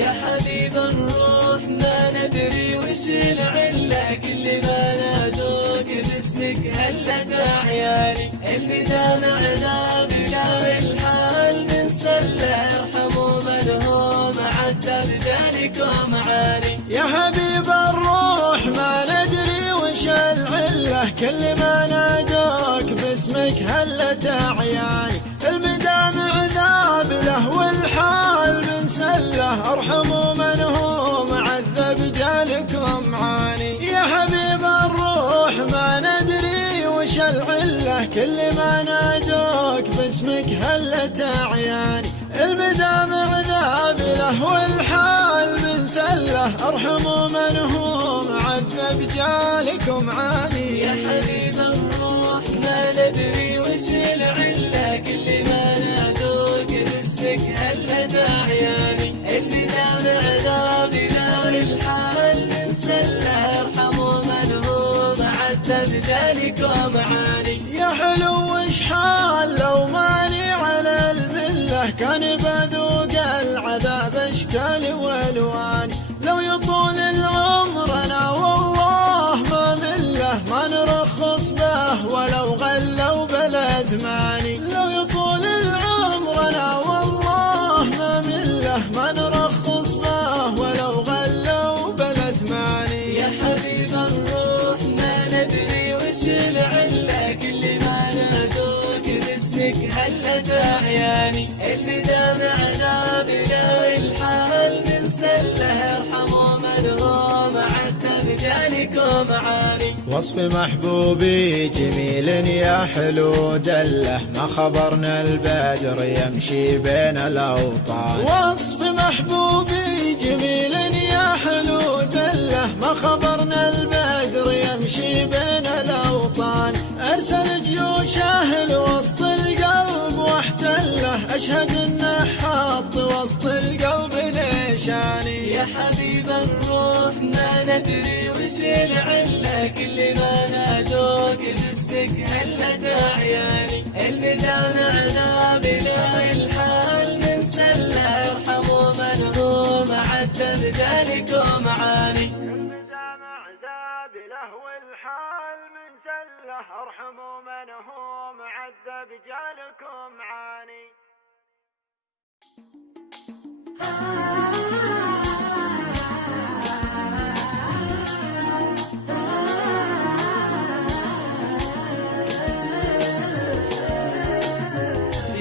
يا حبيب الروح ما ندري وش العلة، كل ما نادوك باسمك هلت أعياني. المدام عذابنا الحال بنسله، ارحموا من هو معذب ذلكم معاني. يا حبيب الروح ما ندري وش العلة، كل ما نادوك باسمك هلت أعياني. المدام عذاب له والحال بنسله، ارحموا من هو معذب جالكم عاني. يا حبيب الروح ما ندري وش العلة، كل ما نادوك باسمك هلت أعياني. المدام عذاب له والحال بنسله، ارحموا من هو معذب جالكم عاني. يا حبيب الروح ما ندري وش العلة، كل ما نادوك باسمك هلت أعياني. المدام عذابنا الحال بنسله، ارحموا من هو معذب ذلكم معاني. يا حلو وش حال لو ماني على الملة، كان بذوق العذاب اشكال والوان. لو يطول العمر انا والله ما مله، ما نرخص به ولو غلوا بلا ثماني. لو يطول العمر انا والله ما مله، ما نرخص به ولو غلوا بلا ثماني. يا حبيب الروح ما ندري وش العلة، كل ما نادوك باسمك هلت أعياني. المدام عذابنا الحال بنسله، ارحموا من هو معذب جالكم معاني. وصف محبوبي جميل يا حلو دله، ما خبرنا البدر يمشي بين الأوطان. وصف محبوبي جميل يا حلو دله، ما خبرنا البدر يمشي بين الأوطان. أرسل جيوشه لوسط القلب واحتله، أشهد إنه حط وسط القلب نشاني. يا حبيب الروح ما ندري وش العلة، كل ما نادوك باسمك هلت أعياني. المدام عذابنا الحال بنسله، ارحموا من هو معذب ذلكم معاني. المدام عذاب له والحال بنسله، ارحموا من هو معذب جالكم عاني.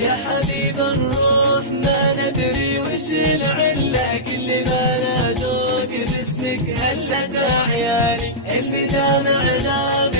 يا حبيب الروح ما ندري وش العلة، كل ما نادوك باسمك هلت أعياني. المدام عذاب